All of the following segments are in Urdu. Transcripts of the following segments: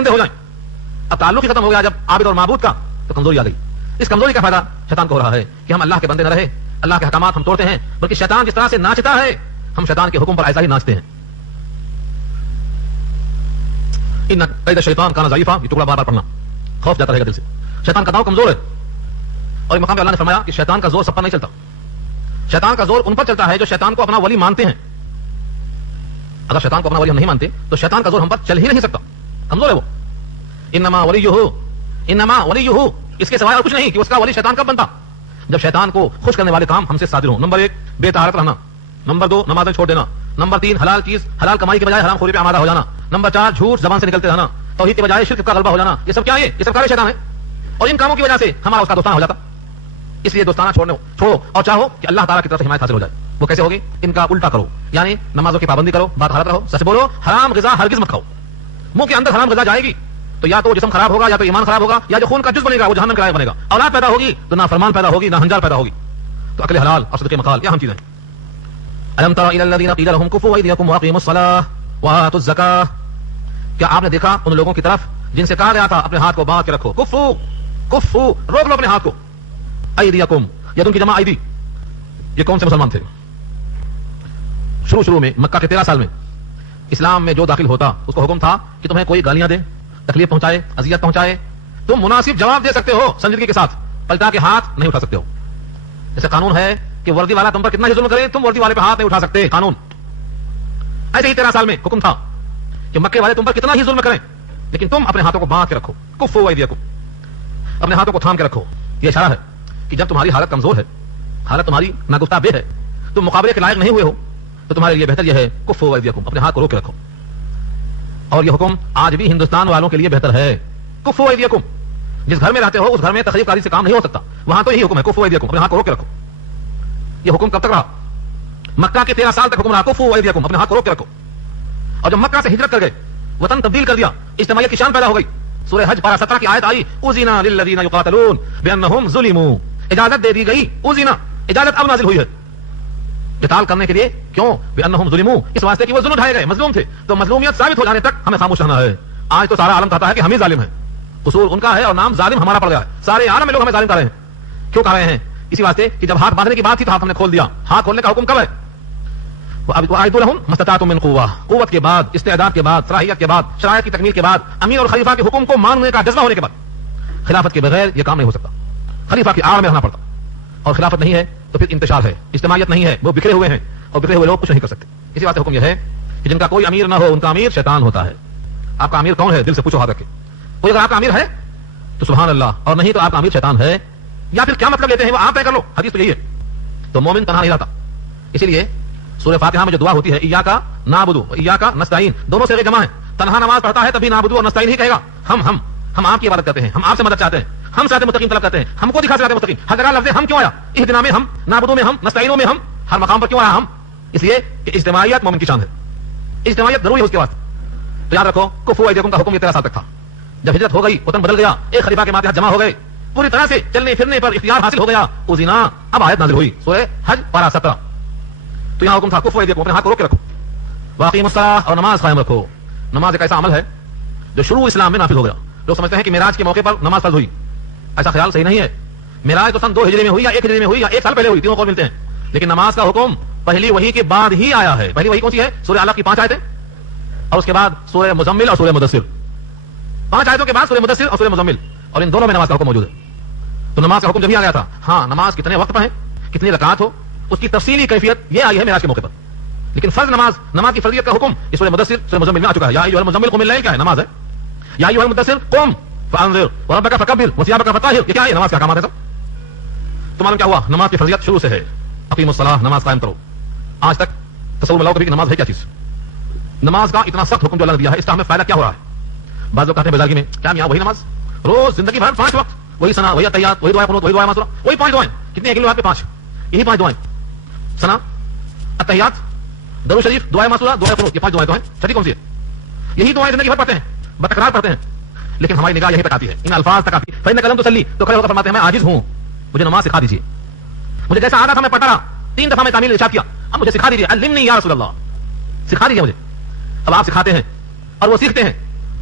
بندے ہو جائیں. اب تعلق ہی ختم ہو گیا جب عابد اور معبود کا, تو کمزوری آ گئی. اس کمزوری کا فائدہ شیطان کو ہو رہا ہے کہ ہم اللہ کے بندے نہ رہے, اللہ کے احکامات ہم توڑتے ہیں, بلکہ شیطان جس طرح سے ناچتا ہے ہم شیطان کے حکم پر ایسا ہی ناچتے ہیں. ان قید الشیطان کان ضعیفا, یہ ٹکڑا بار بار پڑھنا, خوف جاتا رہے گا دل سے. شیطان کا داؤ کمزور ہے, اور ایک مقام پہ اللہ نے فرمایا کہ شیطان کا زور سب پر نہیں چلتا. شیطان کا زور ان پر چلتا ہے جو شیطان کو اپنا ولی مانتے ہیں. اگر شیطان کو اپنا ولی ہم نہیں مانتے تو شیطان کا زور ہم پر چل ہی نہیں سکتا, کمزور ہے وہ. انما ولیہ, اس کے سوائے اور کچھ نہیں کہ اس کا ولی شیطان کب بنتا, جب شیطان کو خوش کرنے والے کام ہم سے صادر ہوں. نمبر 1 بے طہارت رہنا, نمبر 2 نمازیں چھوڑ دینا, نمبر 3 حلال چیز حلال کمائی کے بجائے حرام خوری پہ آمادہ ہو جانا, نمبر 4 جھوٹ زبان سے نکلتے رہنا, توحید کے بجائے شرک کا غلبہ ہو جانا. یہ سب کیا ہے؟ یہ سب کارے شیطان ہے, اور ان کاموں کی وجہ سے ہمارا اس کا دوستانہ ہو جاتا. اس لیے دوستانہ چھوڑو اور چاہو کہ اللہ تعالیٰ کی طرف سے حمایت حاصل ہو جائے. وہ کیسے ہوگی؟ ان کا الٹا کرو, یعنی نمازوں کی پابندی کرو, بات حالت رہو, سچ بولو, حرام غذا ہرگز مت کھاؤ. منہ کے اندر حرام غذا جائے گی تو یا تو جسم خراب ہوگا, یا تو ایمان خراب ہوگا, یا جو خون کا جز بنے گا وہ جہنم کا لائق بنے گا. اولاد پیدا ہوگی تو نہ فرمان پیدا ہوگی, نہ ہنجار پیدا ہوگی. تو عقل حلال اور صدقے مقال یہ ہم چیزیں. الم تر الى الذين قيل لهم كفوا ايديكم واقيموا الصلاه واتوا الزكاه, کیا آپ نے دیکھا ان لوگوں کی طرف جن سے کہا گیا تھا اپنے ہاتھ کو باندھ کے رکھو. کفو, روک لو اپنے ہاتھ کو. ایدیکم, یدن کی جمع ایدی. یہ کون سے مسلمان تھے؟ شروع میں مکہ کے 13 سال میں اسلام میں جو داخل ہوتا اس کو حکم تھا کہ تمہیں کوئی گالیاں دے, تکلیف پہنچائے, اذیت پہنچائے, تم مناسب جواب دے سکتے ہو سنجیدگی کے ساتھ, پلٹا کے ہاتھ نہیں اٹھا سکتے ہو. جیسے قانون ہے کہ وردی والا تم پر کتنا ہی ظلم کرے تم وردی والے پہ ہاتھ نہیں اٹھا سکتے, قانون. ایسے ہی 13 سال میں حکم تھا کہ مکے والے تم پر کتنا ہی ظلم کریں لیکن تم اپنے ہاتھوں کو باندھ کے رکھو. کفو ایدیکم, اپنے ہاتھوں کو تھام کے رکھو. یہ اشارہ ہے کہ جب تمہاری حالت کمزور ہے, حالت تمہاری ناگفتہ بے ہے, تم مقابلے کے لائق نہیں ہوئے ہو, تو تمہارے لیے بہتر یہ ہے کفو ایدیکم, اپنے ہاتھ کو روک کے رکھو. اور یہ حکم آج بھی ہندوستان والوں کے لیے بہتر ہے. کفو ایدیکم, جس گھر میں رہتے ہو اس گھر میں تخریب کاری سے کام نہیں ہو سکتا, وہاں تو یہی حکم ہے کفو ایدیکم, اپنے ہاتھ کو روک کے رکھو. یہ حکم کب تک رہا؟ مکہ کے 13 سال تک حکم رہا کفو ایدیکم, اپنے ہاتھ کو روک کے رکھو. اور جب مکہ سے ہجرت کر گئے, وطن تبدیل کر دیا, اجتماعیت کی شان پیدا ہو گئی. سورہ حج پارہ 17 کی آیت آئی, اذن للذین یقاتلون بانہم ظلموا, اجازت دے دی گئی. اذن, اجازت اب نازل ہوئی ہے قتال کرنے کے لیے. کیوں؟ بانہم ظلموا, اس واسطے کہ وہ ظلم اٹھائے گئے, مظلوم تھے. تو مظلومیت ثابت ہو جانے تک ہمیں خاموش رہنا ہے. آج تو سارا عالم کہتا ہے کہ ہم ہی ظالم ہیں, قصور ان کا ہے اور نام ظالم ہمارا پڑ گیا ہے. سارے عالم میں لوگ ہمیں ظالم کر رہے ہیں. کیوں کر رہے ہیں؟ اسی واسطے کہ جب ہاتھ باندھنے کی بات تھی تو ہاتھ ہم نے کھول دیا. ہاتھ کھولنے کا حکم کب ہے؟ وَأَعِدُّوا لَهُم مَا اسْتَطَعْتُم مِّن قُوَّةٍ, قوت کے بعد, استعداد کے بعد, صلاحیت کے بعد, شرائط کی تکمیل کے بعد, امیر اور خلیفہ کے حکم کو ماننے کا جذبہ ہونے کے بعد. خلافت کے بغیر یہ کام نہیں ہو سکتا, خلیفہ کی آڑ میں رہنا پڑتا. اور خلافت نہیں ہے تو پھر انتشار ہے, اجتماعیت نہیں ہے, وہ بکھرے ہوئے ہیں, اور بکھرے ہوئے لوگ کچھ نہیں کر سکتے. اسی واسطے حکم یہ ہے کہ جن کا کوئی امیر نہ ہو ان کا امیر شیطان ہوتا ہے. آپ کا امیر کون ہے؟ دل سے پوچھو ہاتھ رکھ کے. کوئی اگر آپ کا امیر ہے تو سبحان اللہ, اور نہیں تو آپ کا امیر شیطان ہے. یا پھر کیا مطلب لیتے ہیں وہ آپ طے کر لو, حدیث تو یہی ہے. تو مومن تنہا نہیں رہتا. اسی لیے سورہ فاتحہ میں جو دعا ہوتی ہے ایاک نعبد و ایاک نستعین, دونوں سے جمع ہے. تنہا نماز پڑھتا ہے تبھی نعبد اور نستعین ہی کہے گا. ہم آپ کی عبادت کرتے ہیں, ہم آپ سے مدد چاہتے ہیں, ہم صراط مستقیم طلب کرتے ہیں, ہم کو دکھا صراط مستقیم. ہر جگہ لفظ ہم کیوں آیا؟ اہدنا میں ہم, نعبد میں ہم, نستعین میں ہم, ہر مقام پر کیوں آیا ہم؟ اس لیے کہ اجتماعیت مومن کی شان ہے, اجتماعیت ضروری ہے اس کے واسطے. تو یاد رکھو کفو ایدیکم کا حکم یہ 13 سال تک تھا. جب ہجرت ہو گئی, وطن بدل گیا, ایک خلیفہ کے ماتحت جمع ہو گئے, پوری طرح سے چلنے پھرنے پر اختیار حاصل ہو گیا. اذنا, اب آیت نازل ہوئی سورہ حج پارہ 17. تو یہاں حکم تھا کفو ایدیکم, اپنے ہاتھ کو روک کے رکھو. واقعی الصلاۃ, اور نماز قائم رکھو. نماز ایک ایسا عمل ہے جو شروع اسلام میں نافذ ہو گیا. لوگ سمجھتے ہیں کہ معراج کے موقع پر نماز فرض ہوئی, ایسا خیال صحیح نہیں ہے. معراج تو سن 2 ہجری میں ہوئی, یا 1 ہجری میں ہوئی, یا 1 سال پہلے ہوئی, تینوں قول ملتے ہیں. لیکن نماز کا حکم پہلی وحی کے بعد ہی آیا ہے. پہلی وحی کون سی ہے؟ سورہ علق کی 5 آیتیں, اور اس کے بعد سورہ مزمل اور سورہ مدثر. 5 آیتوں کے بعد سورہ مدثر اور سورہ مزمل, اور ان دونوں میں نماز کا حکم موجود ہے. تو نماز کا حکم جب ہی آ گیا تھا. ہاں, نماز کتنے وقت پڑھیں, کتنی رکعت ہو, اس کی تفصیلی کیفیت یہ آئی ہے معراج کے موقع پر. لیکن فرض نماز کی فرضیت کا حکم اس سورہ مدثر سورہ مزمل میں آ چکا ہے. یا ایھا المزمل قم الليل, کیا ہے؟ نماز ہے. یا ایھا المدثر قم فانذر وربک فکبر وثیابک فطہر, یہ کیا ہے؟ نماز کا احکامات ہے سب. تو معلوم کیا ہوا؟ نماز کی فرضیت شروع سے ہے. اقیموا الصلاۃ, نماز قائم کرو. آج تک تصور میں لاؤ کبھی کہ نماز ہے کیا چیز. نماز کا اتنا سخت حکم جو اللہ نے دیا ہے, اس کا ہمیں فائدہ کیا ہو رہا ہے؟ بعض لوگ کہتے ہیں بیزارگی میں, کیا میاں وہی نماز روز زندگی بھر 5 وقت, وہی ثنا, وہی تحیات, وہی دعائیں قنوت, وہی دعائیں ماسورہ, وہی 5 دعائیں. کتنی اگلی بات پہ 5, یہی 5 دعائیں, ثنا, التحیات, درود شریف, دعائیں ماسورہ, دعائیں قنوت, یہ 5 دعائیں تو ہیں. چھٹی کون سی ہے؟ یہی دعائیں زندگی بھر پڑھتے ہیں, بتکرار پڑھتے ہیں. لیکن ہماری نگاہ یہیں تک آتی ہے, ان الفاظ تک آتی ہے. فإنک لم تصلی, تو کھڑے ہو کر فرماتے ہیں میں عاجز ہوں, مجھے نماز سکھا دیجیے. مجھے جیسا آتا تھا میں پڑھتا رہا, 3 دفعہ میں تعمیل ارشاد کیا, اب مجھے سکھا دیجیے. علمنی یا رسول اللہ, سکھا دیجیے مجھے. اب آپ سکھاتے ہیں اور وہ سیکھتے ہیں,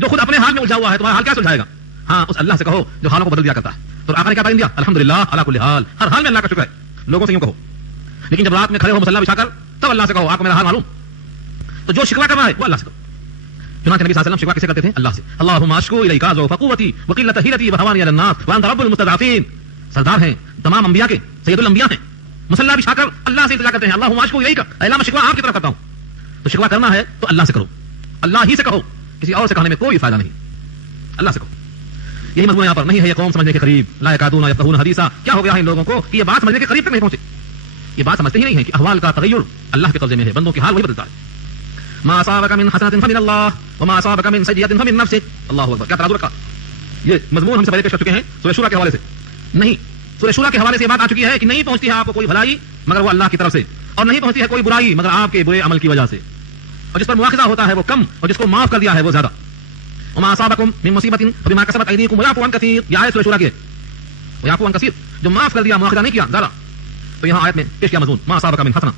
جو خود اپنے حال میں الجھا ہوا ہے تمہارا حال کیا سلجھائے گا؟ ہاں اس اللہ سے کہو جو حالوں کو بدل دیا کرتا ہے. تو آقا نے کیا تعلیم دیا؟ الحمدللہ علی کل حال, ہر حال میں اللہ کا شکر ہے. لوگوں سے یوں کہو, لیکن جب رات میں کھڑے ہو مصلی بچھا کر تب اللہ سے کہو آپ کو میرا حال معلوم. تو جو شکوہ کرنا ہے وہ اللہ سے کرو. چنانچہ نبی صلی اللہ علیہ وسلم شکوہ کیسے کرتے تھے؟ اللہ سے. اللہم اشکو الیک ضعف قوتی وقلۃ حیلتی وهوانی علی الناس وانت رب المستضعفین. سردار ہیں تمام انبیاء کے, سید الانبیاء ہیں, مصلی بچھا کر اللہ سے التجا کرتے ہیں اللہم اشکو الیک, اے اللہ میں شکوہ آپ کی طرف کرتا ہوں. تو شکوہ کرنا ہے تو اللہ سے کرو, اللہ ہی سے کہو, کسی اور سے کہنے میں کوئی فائدہ نہیں, اللہ سے کہو. یہی مضمون یہاں پر نہیں ہے یہ قوم سمجھنے کے قریب, لا یکادون یفقهون حدیثا. کیا ہو گیا ہے ان لوگوں کو کہ یہ بات سمجھنے کے قریب تک نہیں پہنچے. یہ بات سمجھتے ہی نہیں ہے کہ احوال کا تغیر اللہ کے قبضے میں ہے, بندوں کے حال وہی بدلتا ہے. ما اصابك من حسنة فمن الله وما اصابك من سيئة فمن نفسك. اللہ اکبر, کیا ترازو رکھا. یہ مضمون ہم سے پہلے پیش کر چکے ہیں سورہ شورى کے حوالے سے. نہیں, سورہ شورى کے حوالے سے یہ بات آ چکی ہے کہ نہیں پہنچتی ہے آپ کو کوئی بھلائی مگر وہ اللہ کی طرف سے, اور نہیں پہنچتی ہے کوئی برائی مگر آپ کے برے عمل کی وجہ سے. اور جس پر مواخذہ ہوتا ہے وہ کم, اور جس کو معاف کر دیا ہے وہ زیادہ. وما اصابكم من مصیبة فبما كسبت ايديكم ويعفو عن كثير. یہ آیت سورہ شورى کی ہے, ويعفو عن كثير, جو معاف کر دیا مواخذہ نہیں کیا زیادہ. تو یہاں آیت میں پیش کیا مضمون ما اصابك من حسنة,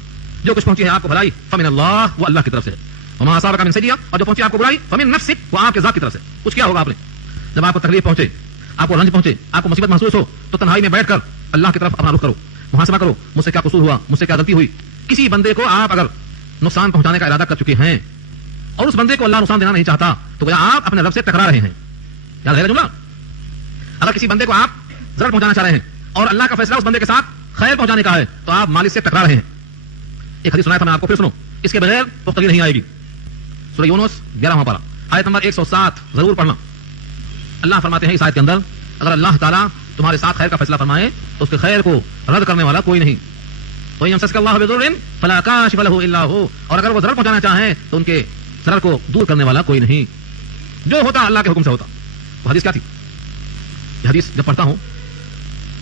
جو کچھ پہنچی ہے آپ کو بھلائی فمن اللہ, وہ اللہ کی طرف سے. وما اصابك من سیئة, اور جو پہنچی آپ کو برائی فمن نفسك, وہ آپ کے ذات کی طرف سے. کچھ کیا ہوگا آپ نے جب آپ کو تکلیف پہنچے, آپ کو رنج پہنچے, آپ کو مصیبت محسوس ہو, تو تنہائی میں بیٹھ کر اللہ کی طرف اپنا رخ کرو, محاسبہ کرو مجھ سے کیا قصور ہوا, مجھ سے کیا غلطی ہوئی. کسی بندے کو آپ اگر نقصان پہنچانے کا ارادہ کر چکے ہیں اور اس بندے کو اللہ نقصان دینا نہیں چاہتا تو کیا آپ اپنے رب سے ٹکرا رہے ہیں؟ یاد رہے گا جملہ. اگر کسی بندے کو آپ ضرر پہنچانا چاہ رہے ہیں اور اللہ کا فیصلہ اس بندے کے ساتھ خیر پہنچانے کا ہے تو آپ مالک سے ٹکرا رہے ہیں. ایک حدیث سنایا تھا میں آپ کو, پھر سنو, اس کے بغیر پختگی نہیں آئے گی. سورہ یونس 11واں پارہ آیت نمبر 107 ضرور پڑھنا. اللہ فرماتے ہیں اس آیت کے اندر اگر اللہ تعالیٰ تمہارے ساتھ خیر کا فیصلہ فرمائے تو اس کے خیر کو رد کرنے والا کوئی نہیں. تو یمسسک اللہ بضر فلا کاشف له الا هو, اور اگر وہ ضرر پہنچانا چاہیں تو ان کے ضرر کو دور کرنے والا کوئی نہیں. جو ہوتا اللہ کے حکم سے ہوتا. وہ حدیث کیا تھی؟ یہ حدیث جب پڑھتا ہوں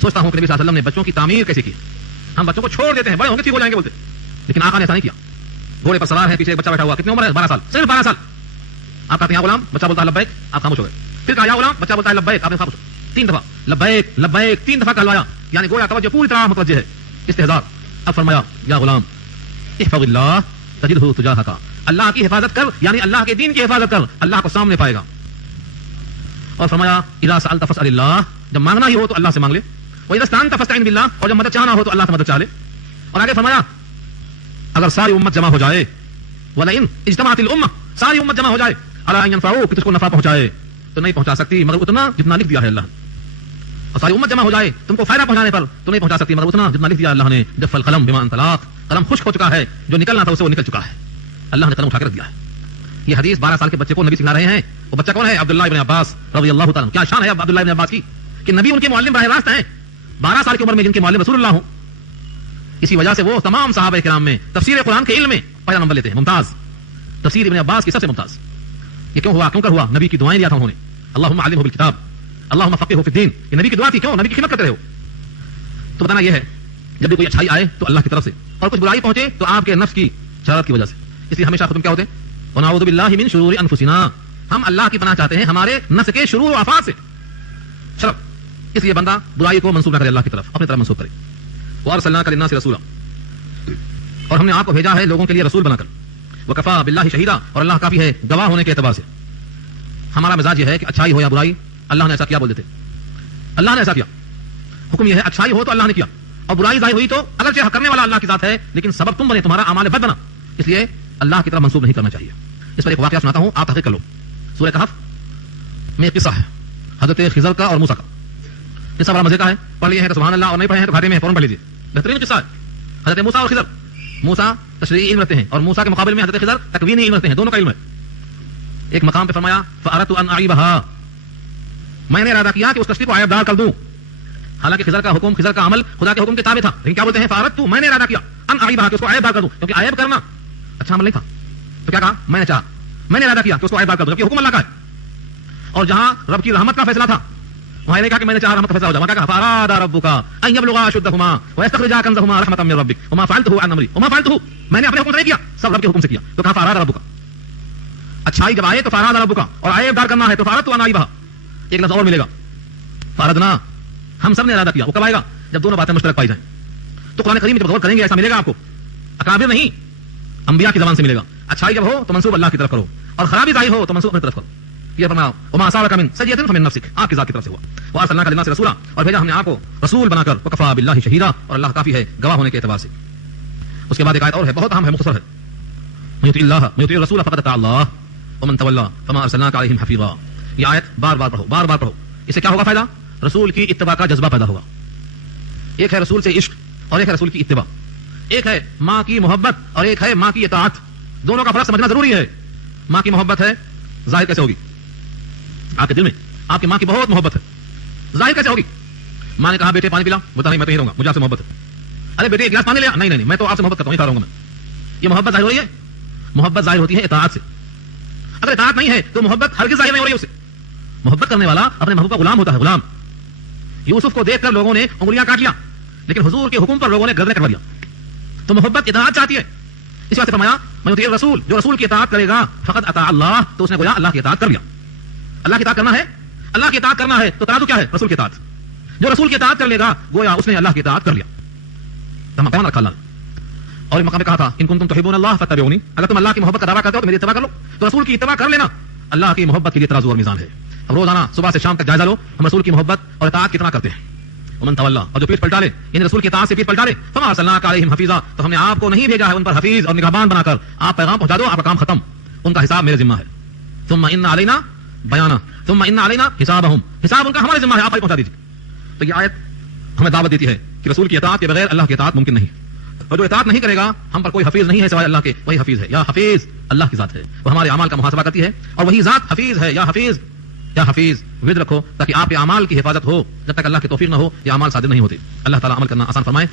سوچتا ہوں کہ نبی صلی اللہ علیہ وسلم نے بچوں کی تعمیر کیسے کی. ہم بچوں کو چھوڑ دیتے ہیں, بڑے ہوں گے ٹھیک ہو جائیں گے بولتے, لیکن آقا نے ایسا نہیں کیا. گھوڑے پر سوار ہے, پیچھے ایک بچہ بیٹھا ہوا, کتنی عمر ہے؟ 12 سال, صرف 12 سال. آپ کہتے ہیں یا غلام, بچہ بولتا ہے لبیک, آپ خاموش ہو گئے. پھر کہا یا غلام, بچہ بولتا ہے لبیک, آپ نے خاموش. 3 دفعہ لبیک لبیک 3 دفعہ کہلوایا, یعنی گویا توجہ پوری طرح متوجہ ہے, استحضار. اب فرمایا یا غلام احفظ اللہ تجدہ تجاہک, اللہ کی حفاظت کر, یعنی اللہ کے دین کی حفاظت کر, اللہ کو سامنے پائے گا. اور فرمایا اذا سألت فاسأل اللہ, جب مانگنا ہی ہو تو اللہ سے مانگ لے. واذا استعنت فاستعن باللہ, اور جب مدد چاہنا ہو تو اللہ سے مدد چاہ لے. اور آگے فرمایا اگر ساری امت جمع ہو جائے, ولئن اجتمعت الامہ, ساری امت جمع ہو جائے, علی ان ينفعوک, کہ تجھ کو نفع پہنچائے, تو نہیں پہنچا سکتی مگر اتنا جتنا لکھ دیا ہے اللہ. اور ساری امت جمع ہو جائے تم کو فائدہ پہنچانے پر تو نہیں پہنچا سکتی مگر اتنا جتنا لکھ دیا اللہ نے. جف القلم بما انطلق, قلم خشک ہو چکا ہے, جو نکلنا تھا اسے وہ نکل چکا ہے, اللہ نے قلم اٹھا کر رکھ دیا ہے. یہ حدیث 12 سال کے بچے کو نبی سکھا رہے ہیں. وہ بچہ کون ہے؟ عبداللہ ابن عباس رضی اللہ تعالیٰ. کیا شان ہے عبداللہ ابن عباس کی کہ نبی ان کے معلم براہ راست ہیں. 12 سال کی عمر میں جن کے معلم رسول اللہ ہوں, اسی وجہ سے وہ تمام صحابہ کرام میں تفسیر قرآن کے علم میں پہلا نمبر لیتے ہیں, ممتاز. تفسیر ابن عباس کی سب سے ممتاز. یہ کیوں ہوا؟ کیوں کر ہوا؟ نبی کی دعائیں دیا تھا انہوں نے, اللہم علمہ بالکتاب اللہم فقہہ فی الدین. یہ نبی کی دعا تھی. کیوں؟ نبی کی خدمت کرتے رہے ہو. تو بتانا یہ ہے جب بھی کوئی اچھائی آئے تو اللہ کی طرف سے, اور کچھ برائی پہنچے تو آپ کے نفس کی شرارت کی وجہ سے. اس لیے ہمیشہ ختم کیا ہوتے ہیں؟ ونعوذ باللہ من شرور انفسنا, ہم اللہ کی پناہ چاہتے ہیں ہمارے نفس کے شرور و آفات سے. شرف, اس لیے بندہ برائی کو منسوب نہ کرے اللہ کی طرف, اپنی طرف منسوب کرے. وارسلناک للناس رسولا, اور ہم نے آپ کو بھیجا ہے لوگوں کے لیے رسول بنا کر. وکفا باللہ شہیدا, اور اللہ کافی ہے گواہ ہونے کے اعتبار سے. ہمارا مزاج یہ ہے کہ اچھائی ہو یا برائی اللہ نے ایسا کیا بول دیتے, اللہ نے ایسا کیا. حکم یہ ہے اچھائی ہو تو اللہ نے کیا, اور برائی ظاہر ہوئی تو اگرچہ کرنے والا اللہ کی ذات ہے لیکن سبب تم بنے, تمہارا اعمال بد بنا, اس لیے اللہ کی طرف منسوب نہیں کرنا چاہیے. اس پر ایک واقعہ سناتا ہوں, آپ تحقیق کر لو. سورہ کہف میں ایک قصہ ہے حضرت خضر کا اور موسیٰ کا. قصہ بڑا مزے کا ہے, پڑھ لیے ہیں تو سبحان اللہ, اور نہیں پڑھے ہیں تو گھاٹے میں فوراً پڑھ لیجیے. بہترین قصہ ہے. حضرت موسیٰ اور خضر, موسیٰ تشریعی علم رکھتے ہیں اور موسیٰ کے مقابل میں حضرت خضر تکوینی علم رکھتے ہیں, دونوں کا علم ہے. ایک مقام پہ فرمایا فأردت ان اعیبها, میں نے ارادہ کیا کہ اس کشتی کو عیب دار کر دوں. حالانکہ خضر کا حکم, خضر کا عمل خدا کے حکم کے تابع تھا, لیکن کیا بولتے ہیں فأردت, میں نے ارادہ کیا ان اعیبها, کہ اس کو عیب دار کر دوں, کیونکہ عیب کرنا اچھا عمل نہیں تھا. تو کیا کہا؟ میں نے چاہا, میں نے ارادہ کیا کہ اس کو عیب دار کر دوں, کیونکہ حکم اللہ کا ہے. اور جہاں رب کی رحمت کا فیصلہ تھا وہاں نے کہا کہ میں نے چاہا رحمت کا فیصلہ ہو جائے. وہاں کہا فأراد ربک ان یبلغا اشدہما ویستخرجا کنزہما رحمۃ من ربک وما فعلته عن امری وما فعلته, میں نے اپنے حکم سے نہیں کیا, سب رب کے حکم سے کیا. تو کہا فأراد ربک, اچھائی جب آئے تو فأراد ربک, اور عیب دار کرنا ہے تو فأردت ان اعیبها. ایک لفظ اور ملے گا, فأردنا, ہم سب نے ارادہ کیا. وہ کب آئے گا؟ جب دونوں باتیں مشترک پائی جائیں. تو قرآن کریم میں جب غور کریں گے ایسا ملے گا آپ کو, اکابر نہیں انبیاء کی زبان سے ملے گا. اچھائی جب ہو تو منسوب اللہ کی طرف کرو, اور خرابی ظاہر ہو تو منسوب اپنی طرف کرو. یہ فرمایا وما اصابك من سيئة فمن نفسك، آپ کی ذات کی طرف سے ہوا، وارسلناك للناس رسولا، اور بھیجا ہم نے آپ کو رسول بنا کر، وكفى بالله شهيدا، اور اللہ کافی ہے گواہ ہونے کے اعتبار سے. اس کے بعد ایک آیت اور ہے بہت اہم ہے، مختصر ہے، من يطيع الرسول فقد اطاع الله ومن تولى فما ارسلناك عليهم حفيظا. یہ آیت بار بار پڑھو، بار بار پڑھو. اس سے کیا ہوگا فائدہ؟ رسول کی اتباع کا جذبہ پیدا ہوگا. ایک ہے رسول سے عشق اور ایک ہے رسول کی اتباع. ایک ہے ماں کی محبت اور ایک ہے ماں کی اطاعت. دونوں کا فرق سمجھنا ضروری ہے. ماں کی محبت ہے، ظاہر کیسے ہوگی؟ آپ کے دل میں آپ کی ماں کی بہت محبت ہے، ظاہر کیسے ہوگی؟ ماں نے کہا بیٹے پانی پلا، بتا نہیں میں تو ہی رہوں گا، مجھے آپ سے محبت ہے. ارے بیٹے ایک گلاس پانی لیا، نہیں میں تو آپ سے محبت کرتا ہوں، رہوں گا میں. یہ محبت ظاہر ہو رہی ہے. محبت ظاہر ہوتی ہے اطاعت سے. اگر اطاعت نہیں ہے تو محبت ہرگز ظاہر نہیں ہو رہی ہے. اسے محبت کرنے والا اپنے محبوب کا غلام ہوتا ہے. غلام یوسف کو دیکھ کر لوگوں نے انگلیاں کاٹ لیا، لیکن حضور کے حکم پر لوگوں نے گردنیں کٹوا دیا. تو محبت اطاعت چاہتی ہے. اس واسطے فرمایا من یطیع الرسول، جو رسول کی اطاعت کرے گا فقط اطاع اللہ، تو اس نے گویا اللہ کی اطاعت کر لیا. اللہ کی اطاعت کرنا ہے، اللہ کی اطاعت کرنا ہے تو ترازو کیا ہے؟ رسول کی اطاعت. جو رسول کی اطاعت کر لے گا گویا اس نے اللہ کی اطاعت کر لیا. پیمان رکھا اللہ نے. اور ایک مقام پہ کہا تھا ان کنتم تحبون اللہ فاتبعونی، اگر تم اللہ کی محبت کا دعویٰ کرتے ہو تو میری اتباع کر لو. تو رسول کی اتباع کر لینا اللہ کی محبت کے لیے ترازو اور میزان ہے. اب روزانہ صبح سے شام تک جائزہ لو ہم رسول کی محبت اور اطاعت کتنا کرتے ہیں. ومن تولى، اور جو پیٹ پلٹا لے، یعنی رسول کی اطاعت سے پیٹ پلٹا لے، فما ارسلناک علیہم حفیظا، تو ہم نے آپ کو نہیں بھیجا ہے ان پر حفیظ اور نگہبان بنا کر. آپ پیغام پہنچا دو، آپ کا کام ختم، ان کا حساب میرے ذمہ ہے. ثم ان علینا بیانہ ثم ان علینا حسابہم، حساب ان کا ہمارے ذمہ ہے، آپ پہنچا دیجیے. تو یہ آیت ہمیں دعوت دیتی ہے کہ رسول کی اطاعت کے بغیر اللہ کی اطاعت ممکن نہیں. اور جو اطاعت نہیں کرے گا ہم پر کوئی حفیظ نہیں ہے سوائے اللہ کے، وہی حفیظ ہے. یا حفیظ اللہ کی ذات ہے، وہ ہمارے اعمال کا محاسبہ کرتی ہے، اور وہی ذات حفیظ ہے. یا حفیظ، یا حفیظ ود رکھو تاکہ آپ کے اعمال کی حفاظت ہو. جب تک اللہ کی توفیق نہ ہو یہ اعمال صادر نہیں ہوتے. اللہ تعالیٰ عمل کرنا آسان فرمائے.